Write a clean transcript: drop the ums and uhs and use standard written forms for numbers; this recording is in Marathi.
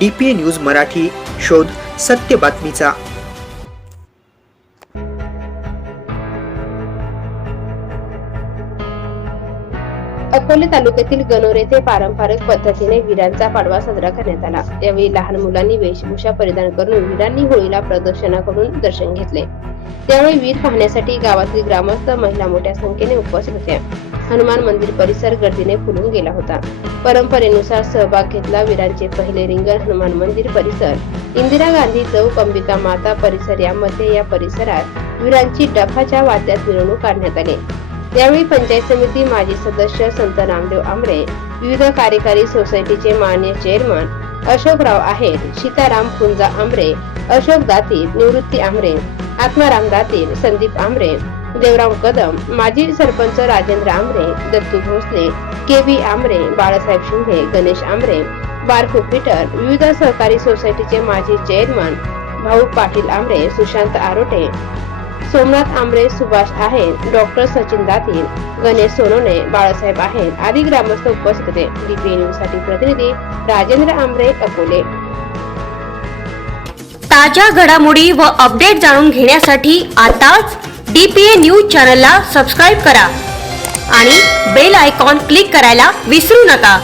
DPA न्यूज मराठी, शोध सत्य बातमीचा। अकोले तालुक्यातील गणोरे येथे पारंपरिक पद्धतीने वीरांचा पाडवा साजरा करण्यात आला। यावेळी लहान मुलांनी वेशभूषा परिधान करून वीरांनी होळीला प्रदक्षिणाकडून दर्शन घेतले। त्यावेळी वीर पाहण्यासाठी गावातील ग्रामस्थ, महिला मोठ्या संख्येने उपस्थित होत्या। हनुमान मंदिर परिसर गर्दीने फुलून गेला होता। परंपरेनुसार सहभाग घेतला वीरांचे पहिले रिंगण हनुमान मंदिर परिसर, इंदिरा गांधी चौक, अंबिका माता परिसर यामध्ये या परिसरात वीरांची डफाच्या वाद्यात मिरवणूक काढण्यात आली। यावेळी पंचायत समिती माजी सदस्य संत रामदेव आमरे, विविध कार्यकारी सोसायटीचे मान्य चेअरमन अशोकराव आहेर, सीताराम पुंजा आमरे, अशोक दातीर, निवृत्ती आमरे, आत्माराम दातीर, संदीप आमरे, देवराम कदम, माजी सरपंच राजेंद्र आमरे, दत्तू भोसले, KB आमरे, बाळासाहेब शिंदे, गणेश आमरे, बारकू पीटर, विविध सहकारी सोसायटीचे माजी चेअरमन भाऊ पाटील आमरे, सुशांत आरोटे, सोमनाथ आमरे, सुभाष आहेर, डॉक्टर सचिन दातीर, गणेश सोनोने, बाळासाहेब आहेर आदी ग्रामस्थ उपस्थित होते। DPA न्यूज साठी प्रतिनिधी राजेंद्र आमरे, अकोले। ताज्या घडामोडी व अपडेट जाणून घेण्यासाठी आताच DPA न्यूज चॅनलला सबस्क्राइब करा आणि बेल आयकॉन क्लिक करायला विसरू नका।